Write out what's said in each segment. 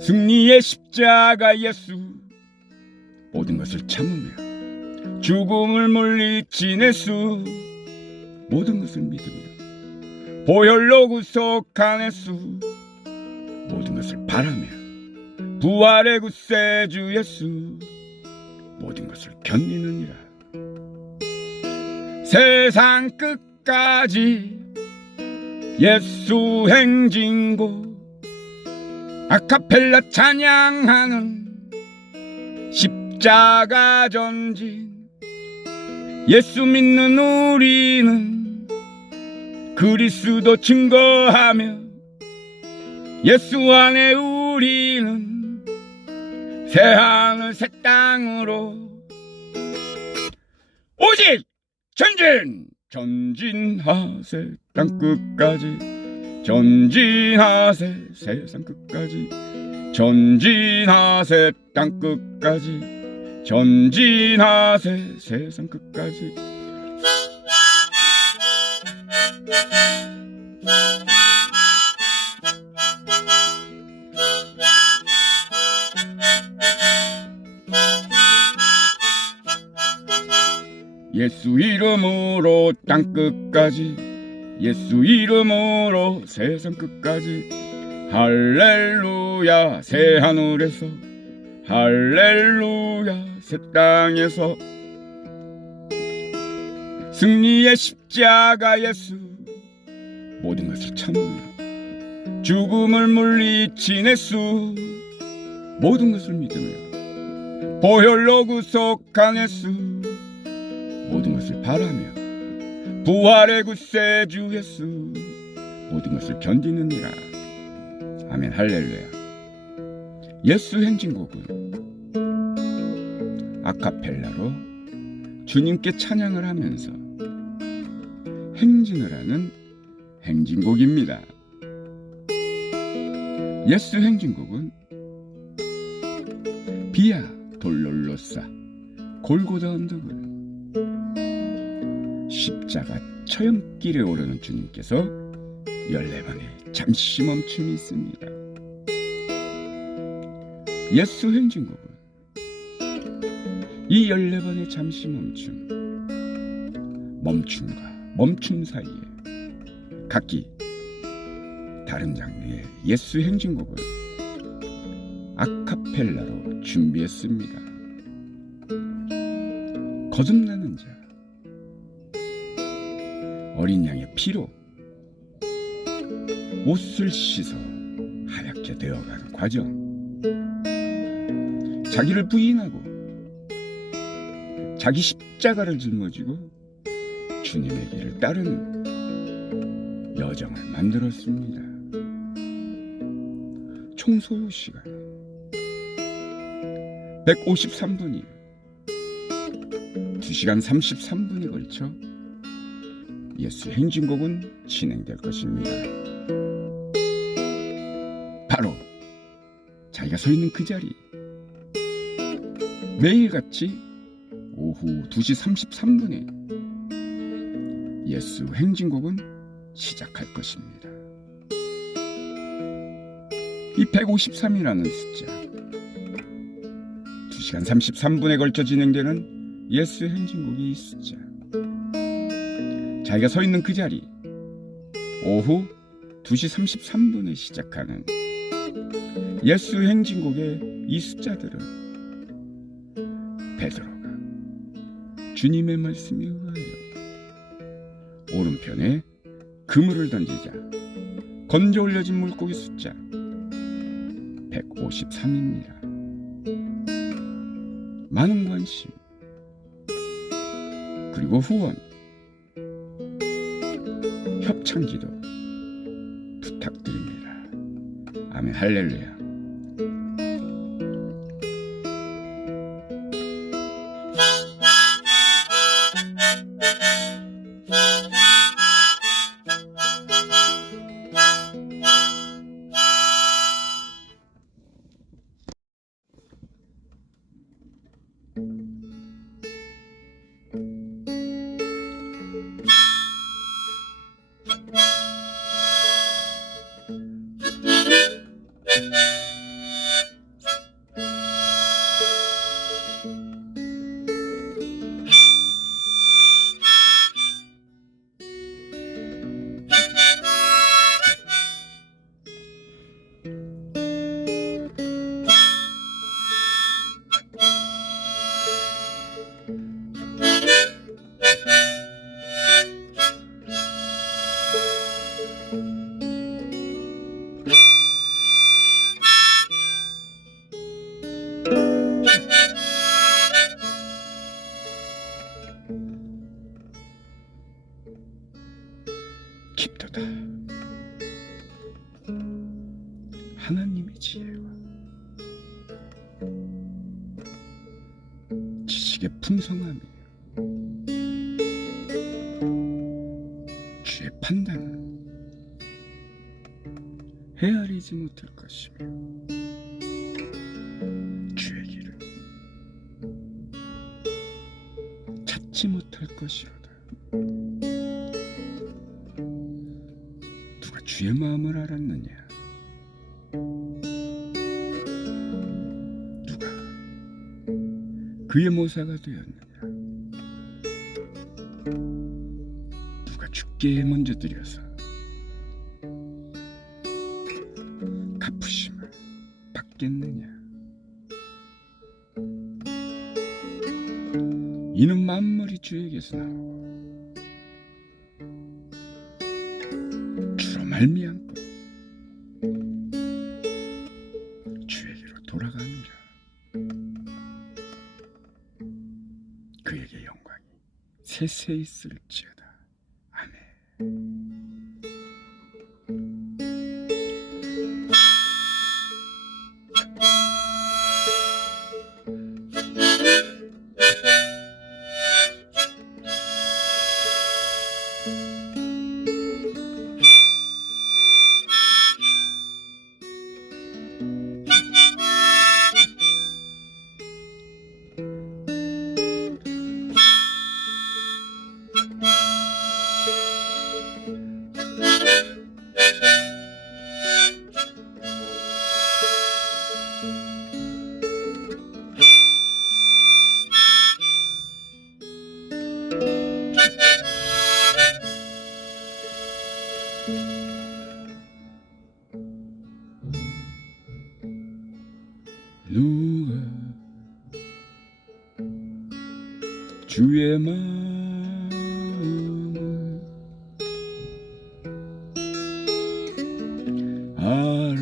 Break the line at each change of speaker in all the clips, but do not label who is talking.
승리의 십자가 예수 모든 것을 참으며 죽음을 물리친 예수 모든 것을 믿으며 보혈로 구속한 예수 모든 것을 바라며 부활의 구세주 예수 모든 것을 견디느니라. 세상 끝까지 예수 행진고 아카펠라 찬양하는 십자가 전진 예수 믿는 우리는 그리스도 증거하며 예수 안에 우리는 새하늘 새 땅으로 오직 전진 전진하세 땅 끝까지 전진하세 세상 끝까지 전진하세 땅 끝까지 전진하세 세상 끝까지. 예수 이름으로 땅 끝까지. 예수 이름으로 세상 끝까지. 할렐루야 새 하늘에서 할렐루야 새 땅에서 승리의 십자가 예수 모든 것을 참으며 죽음을 물리친 예수 모든 것을 믿으며 보혈로 구속한 예수 모든 것을 바라며 부활의 구세주 예수 모든 것을 견디느니라. 아멘 할렐루야 예수 행진곡은 아카펠라로 주님께 찬양을 하면서 행진을 하는 행진곡입니다 예수 행진곡은 비아 돌롤로사 골고다 언덕을 십자가 처형길에 오르는 주님께서 열네 번의 잠시 멈춤이 있습니다. 예수 행진 곡은 이 열네 번의 잠시 멈춤, 멈춤과 멈춤 사이에 각기 다른 장르의 예수 행진 곡을 아카펠라로 준비했습니다. 거듭나는 자, 어린 양의 피로 옷을 씻어 하얗게 되어가는 과정. 자기를 부인하고 자기 십자가를 짊어지고 주님의 길을 따르는 여정을 만들었습니다. 총 소요 시간 153분이 2시간 33분이 걸쳐 예수 행진곡은 진행될 것입니다. 바로 자기가 서 있는 그 자리 매일같이 오후 2시 33분에 예수 행진곡은 시작할 것입니다. 이 153이라는 숫자 2시간 33분에 걸쳐 진행되는 예수 행진곡이 이 숫자 자기가 서 있는 그 자리 오후 2시 33분에 시작하는 예수 행진곡의 이 숫자들은 베드로가 주님의 말씀에 의하여 오른편에 그물을 던지자 건져 올려진 물고기 숫자 153입니다. 많은 관심 그리고 후원 협찬기도 부탁드립니다. 아멘 할렐루야. Thank you. 지식의 풍성함이 주의 판단은 헤아리지 못할 것이며 주의 길을 찾지 못할 것이로다. 그의 모사가 되었느냐? 누가 죽게 먼저 들여서 갚으심을 받겠느냐? 이는 만물이 주에게서 나오고 주로 말미암고 세세히 있을지어다 누가 주의 마음을 알았느냐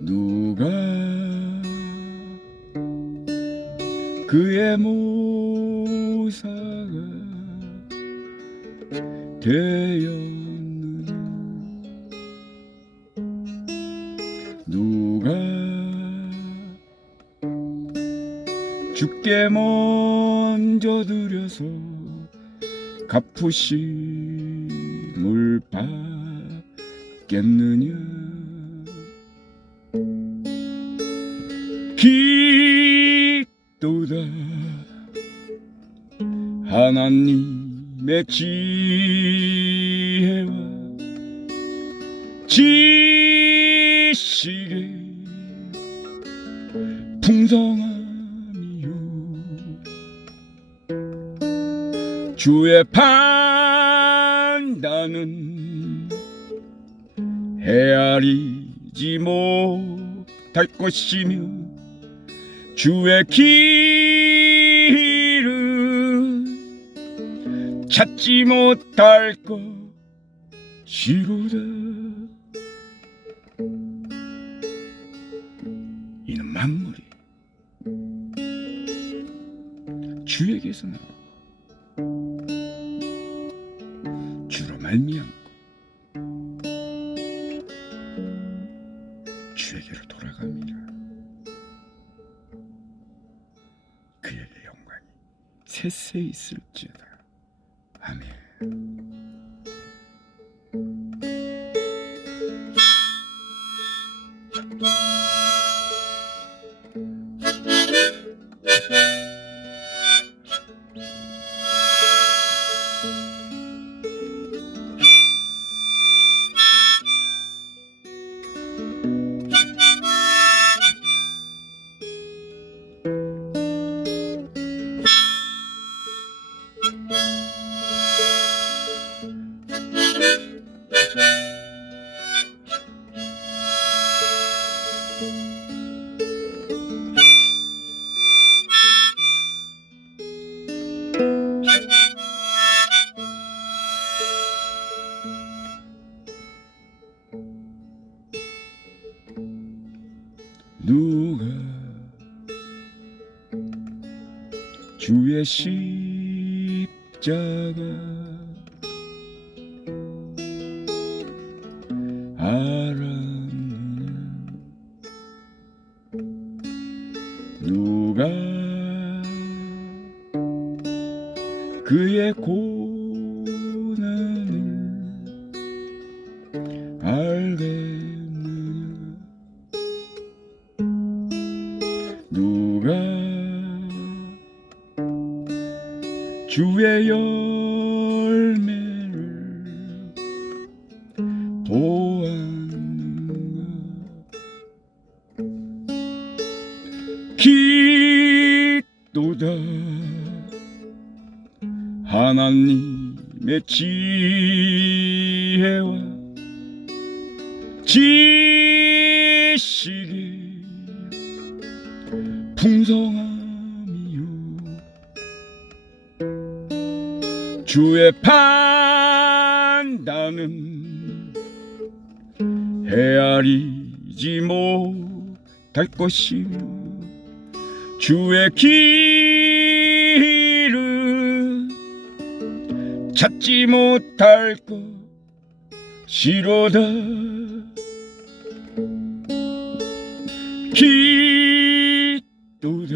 누가 그의 모사가 되었느냐? 누가 죽게 먼저 들여서 갚으심을 받겠느냐? 기도다. 하나님 의 지혜와 지식의 풍성함이요. 주의 판단은 헤아리지 못할 것이며 주의 길 찾지 못할 것이로다 이는 만물이 주에게서 나오고 주로 말미암고 주에게로 돌아갑니다. 그에게 영광이 세세히 있을지어다. 아멘. 누가 주의 십자가 알았 주의 열매를 보았는가? 기도다. 하나님의 지혜와 지식이 풍성함 주의 판단은 헤아리지 못할 것이며 주의 길은 찾지 못할 것이로다. 기도다.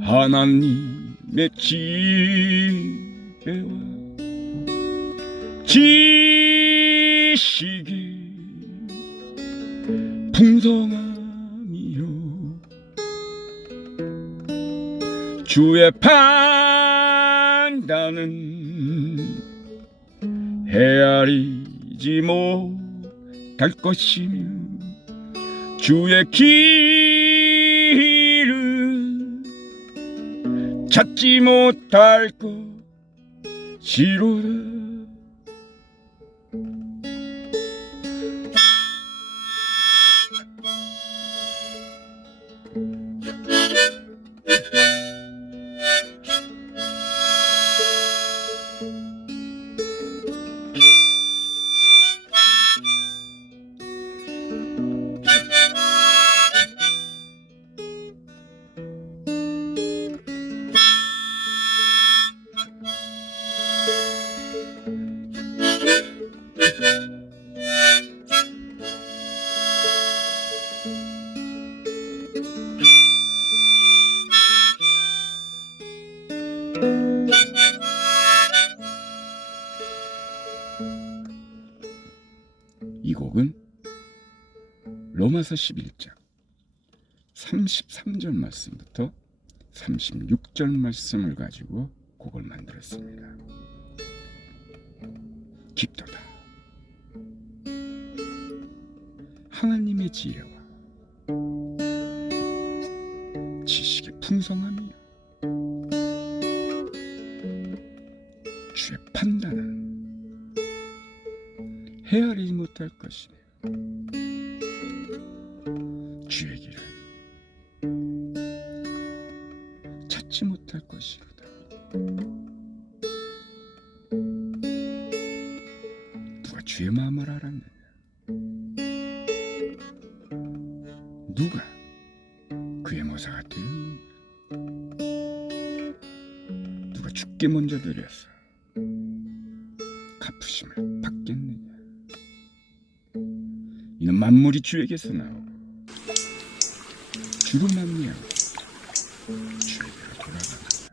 하나님 의 지혜와. 지식이 풍성함이요. 주의 판단은 헤아리지 못할 것이며 주의 길 찾지 못할 것이로다 로마서 11장 33절 말씀부터 36절 말씀을 가지고 곡을 만들었습니다. 기도다. 하나님의 지혜와 지식의 풍성함이요. 주의 판단은 헤아리지 못할 것이네. 누가 그의 모사가 되었느냐? 누가 죽게 먼저 드려서 갚으심을 받겠느냐? 이는 만물이 주에게서 나오고 주로 만미하고 주에게로 돌아가느냐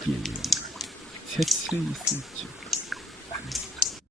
그의 영광 세세 있을지